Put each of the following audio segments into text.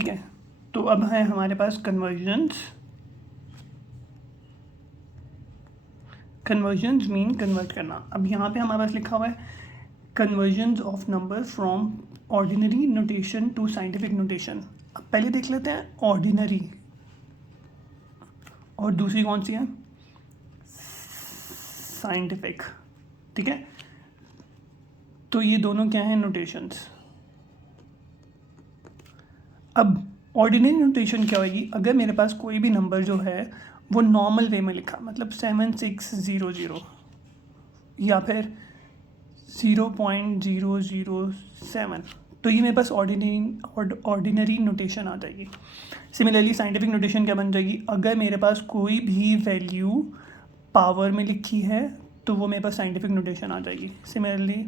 ठीक है। तो अब है हमारे पास कन्वर्जन्स मीन कन्वर्ट करना। अब यहाँ पे हमारे पास लिखा हुआ है conversions of number from ordinary notation to scientific notation. अब पहले देख लेते हैं ऑर्डिनरी और दूसरी कौन सी है, साइंटिफिक। ठीक है, तो ये दोनों क्या हैं, नोटेशंस। अब ऑर्डिनरी नोटेशन क्या होगी, अगर मेरे पास कोई भी नंबर जो है वो नॉर्मल वे में लिखा, मतलब 7600 या फिर 0.007, तो ये मेरे पास ऑर्डिनरी नोटेशन आ जाएगी। सिमिलरली साइंटिफिक नोटेशन क्या बन जाएगी, अगर मेरे पास कोई भी वैल्यू पावर में लिखी है तो वो मेरे पास साइंटिफिक नोटेशन आ जाएगी। सिमिलरली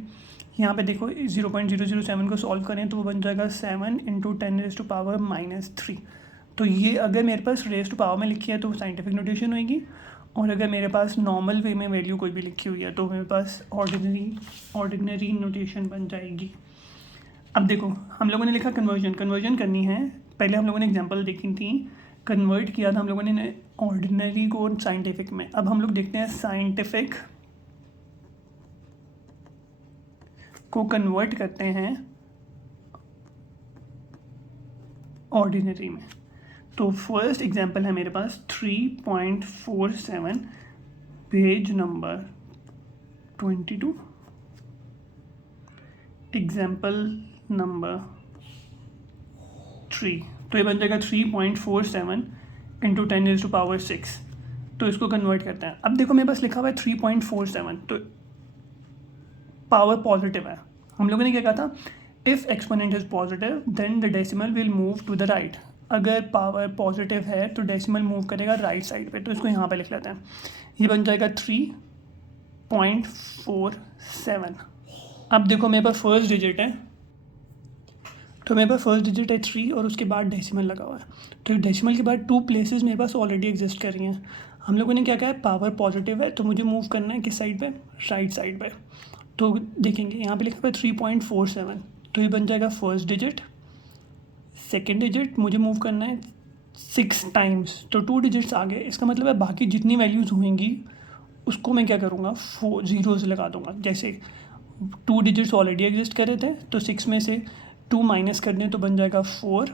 यहाँ पे देखो 0.007 को सॉल्व करें तो वो बन जाएगा 7 × 10⁻³ तो ये अगर मेरे पास रेज टू पावर में लिखी है तो वो साइंटिफिक नोटेशन होगी, और अगर मेरे पास नॉर्मल वे में वैल्यू कोई भी लिखी हुई है तो मेरे पास ऑर्डिनरी नोटेशन बन जाएगी। अब देखो हम लोगों ने लिखा कन्वर्जन करनी है। पहले हम लोगों ने एग्जांपल देखी थी, कन्वर्ट किया था हम लोगों ने ऑर्डिनरी को साइंटिफिक में। अब हम लोग देखते हैं साइंटिफिक को कन्वर्ट करते हैं ऑर्डिनरी में। तो फर्स्ट एग्जांपल है मेरे पास 3.47 पेज नंबर 22, एग्जांपल नंबर 3। तो ये बन जाएगा 3.47 × 10⁻⁶। तो इसको कन्वर्ट करते हैं। अब देखो मेरे पास लिखा हुआ है 3.47, तो पावर पॉजिटिव है। हम लोगों ने क्या कहा था, if exponent is positive then the decimal will move to the right. अगर पावर पॉजिटिव है तो डेसिमल मूव करेगा राइट साइड पे, तो इसको यहाँ पे लिख लेते हैं। ये बन जाएगा 3.47। अब देखो मेरे पास फर्स्ट डिजिट है, तो मेरे पास फर्स्ट डिजिट है 3 और उसके बाद डेसिमल लगा हुआ है। तो डेसिमल के बाद 2 प्लेसेस मेरे पास ऑलरेडी एग्जिस्ट कर रही हैं। हम लोगों ने क्या कहा है, पावर पॉजिटिव है तो मुझे मूव करना है किस साइड पे, राइट साइड पे। तो देखेंगे यहाँ पे लिखा हुआ है 3.47, तो ये बन जाएगा फर्स्ट डिजिट। सेकेंड डिजिट मुझे मूव करना है 6 टाइम्स, तो 2 डिजिट्स आ गए। इसका मतलब है बाकी जितनी वैल्यूज़ होंगी उसको मैं क्या करूँगा, 4 ज़ीरोज़ लगा दूँगा। जैसे 2 डिजिट्स ऑलरेडी एग्जिस्ट कर रहे थे तो 6 में से 2 माइनस कर दें तो बन जाएगा 4।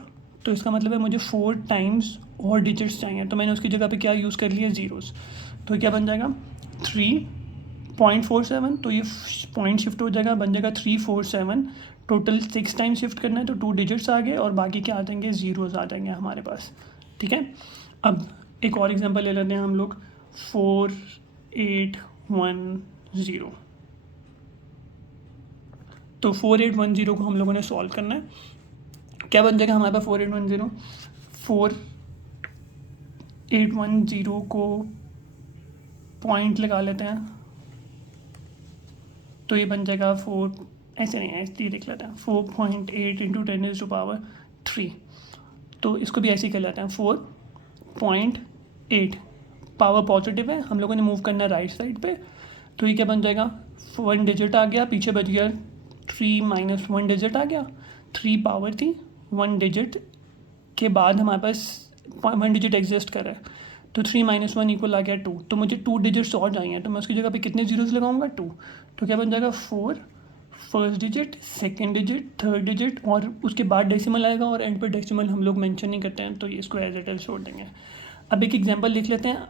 तो इसका मतलब है मुझे 4 टाइम्स और डिजिट्स चाहिए, तो मैंने उसकी जगह पे क्या यूज़ कर लिया, ज़ीरोज़। तो क्या बन जाएगा 3.47, तो ये पॉइंट शिफ्ट हो जाएगा, बन जाएगा 347। टोटल 6 टाइम शिफ्ट करना है तो 2 डिजिट्स आ गए और बाकी क्या आ जाएंगे, ज़ीरोज़ आ जाएंगे हमारे पास। ठीक है, अब एक और एग्जांपल ले लेते हैं हम लोग 4810। तो 4810 को हम लोगों ने सॉल्व करना है। क्या बन जाएगा हमारे पास 4810 को पॉइंट लगा लेते हैं, तो ये बन जाएगा 4, ऐसे नहीं ऐसे ही लिख लेते हैं 4.8 × 10⁻³ तो इसको भी ऐसे ही कर लेते हैं 4.8। पावर पॉजिटिव है, हम लोगों ने मूव करना है राइट साइड पे, तो ये क्या बन जाएगा, 1 डिजिट आ गया, पीछे बच गया 3 - 1 डिजिट आ गया। 3 पावर थी, 1 डिजिट के बाद हमारे पास 1 डिजिट एग्जिस्ट कर रहा है, तो 3 - 1 = आ गया 2। तो मुझे 2 डिजिट्स और चाहिए, तो मैं उसकी जगह पे कितने ज़ीरोज़ लगाऊंगा, 2। तो क्या बन जाएगा 4 first digit, second digit, third digit, और उसके बाद डेसिमल आएगा, और एंड पे डेसिमल हम लोग मेंशन नहीं करते हैं तो ये इसको एज इट इज छोड़ देंगे। अब एक एग्जांपल लिख लेते हैं,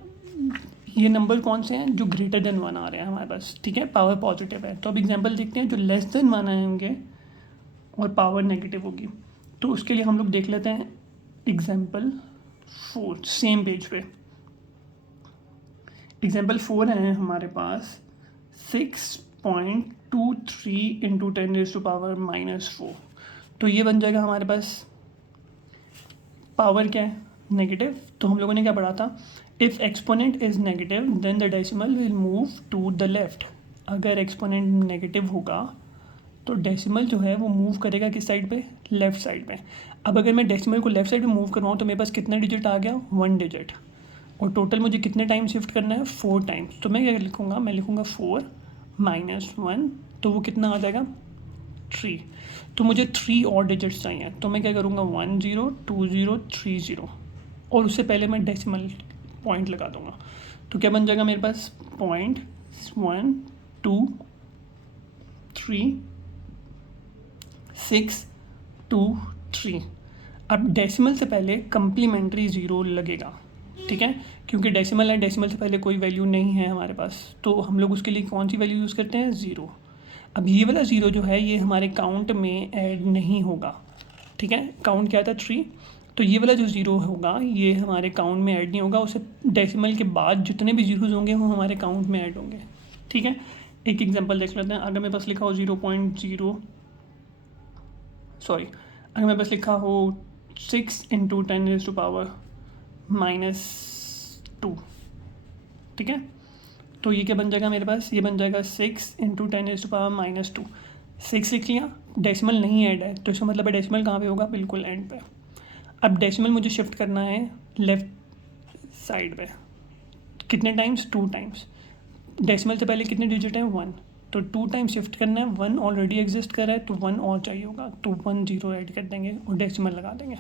ये नंबर कौन से हैं जो ग्रेटर देन 1 आ रहे हैं हमारे पास। ठीक है, पावर पॉजिटिव है, तो अब एग्जांपल देखते हैं जो लेस देन 1 आएंगे और पावर नेगेटिव होगी। तो उसके लिए हम लोग देख लेते हैं एग्जांपल 4, सेम पेज पे। एग्जांपल 4 है हमारे पास 6.23 × 10⁻⁻4। तो ये बन जाएगा हमारे पास, पावर क्या है, नेगेटिव। तो हम लोगों ने क्या पढ़ा था, if exponent is negative then the decimal will move to the left. अगर एक्सपोनेंट नेगेटिव होगा तो डेसिमल जो है वो मूव करेगा किस साइड पे, लेफ़्ट साइड पे। अब अगर मैं डेसिमल को लेफ़्ट साइड में मूव करवाऊँ तो मेरे पास कितना डिजिट आ गया, 1 डिजिट, और टोटल मुझे कितने टाइम शिफ्ट करना है, 4 टाइम्स। तो मैं क्या लिखूँगा, मैं लिखूँगा 4 - 1, तो वो कितना आ जाएगा, 3। तो मुझे 3 और डिजिट्स चाहिए, तो मैं क्या करूँगा 1 0 2 0 3 0 और उससे पहले मैं डेसिमल पॉइंट लगा दूँगा। तो क्या बन जाएगा मेरे पास 0.1 2 3 6 2 3। अब डेसिमल से पहले कम्प्लीमेंट्री ज़ीरो लगेगा, ठीक है, क्योंकि डेसिमल है, डेसिमल से पहले कोई वैल्यू नहीं है हमारे पास, तो हम लोग उसके लिए कौन सी वैल्यू यूज़ करते हैं 0। अब ये वाला 0 जो है ये हमारे काउंट में ऐड नहीं होगा, ठीक है, काउंट क्या था 3, तो ये वाला जो 0 होगा ये हमारे काउंट में ऐड नहीं होगा, उसे डेसिमल के बाद जितने भी जीरोज़ होंगे वो हमारे काउंट में ऐड होंगे, ठीक है। एक एग्जांपल देख लेते हैं। अगर मेरे पास लिखा हो 0.0 सॉरी अगर मेरे पास लिखा हो 6 × 10⁻⁻², ठीक है, तो ये क्या बन जाएगा मेरे पास, ये बन जाएगा 6 × 10⁻²। 6 लिख लिया, डेसिमल नहीं ऐड है, तो इसका मतलब है डेसिमल कहाँ पे होगा, बिल्कुल एंड पे। अब डेसिमल मुझे शिफ्ट करना है लेफ़्ट साइड पे, कितने टाइम्स, 2 टाइम्स। डेसिमल से पहले कितने डिजिट हैं 1, तो 2 टाइम्स शिफ्ट करना है, 1 ऑलरेडी एग्जिस्ट कर रहा है तो 1 और चाहिए होगा, तो 1 0 ऐड कर देंगे और डेसिमल लगा देंगे,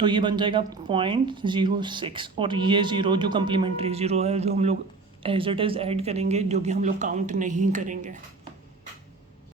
तो ये बन जाएगा 0.06। और ये 0 जो कम्प्लीमेंट्री 0 है जो हम लोग एज इट इज़ ऐड करेंगे, जो कि हम लोग काउंट नहीं करेंगे।